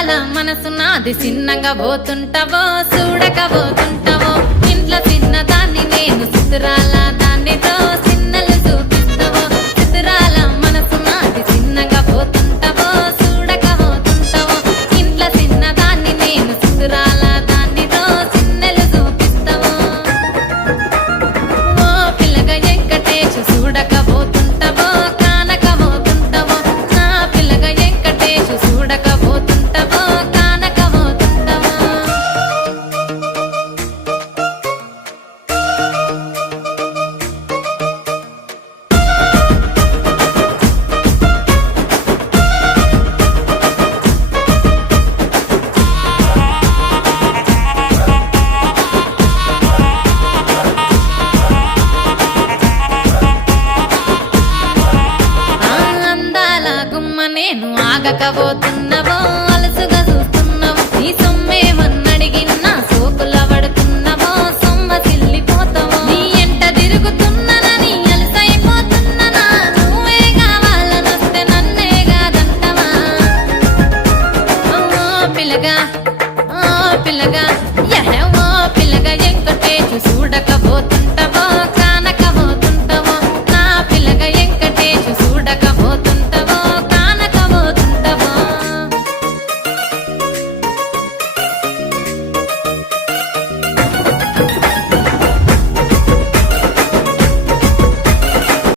అందాల మనసు నాది చిన్నగా పోతుంటావో చూడకపోతుంటావో ఇంట్లో చిన్నదాన్ని నేను సుతురాల దాన్నితో చిన్నలు చూపిస్తావో సుతురాల మనసు నాది చిన్నగా పోతుంటావో చూడకపోతుంటావో ఇంట్లో చిన్నదాన్ని నేను సుతురాల దాన్నితో చిన్నలు చూపిస్తావో ఓ పిల్లగా వెంకటేశు చూడకపోతుంటావో కానకపోతుంటావో నా పిల్లగా వెంకటేశు చూడకపోతుంటావో కానకపోతుంటావో ఆ అందాల గుమ్మ నేను ఆగకపోతున్నవో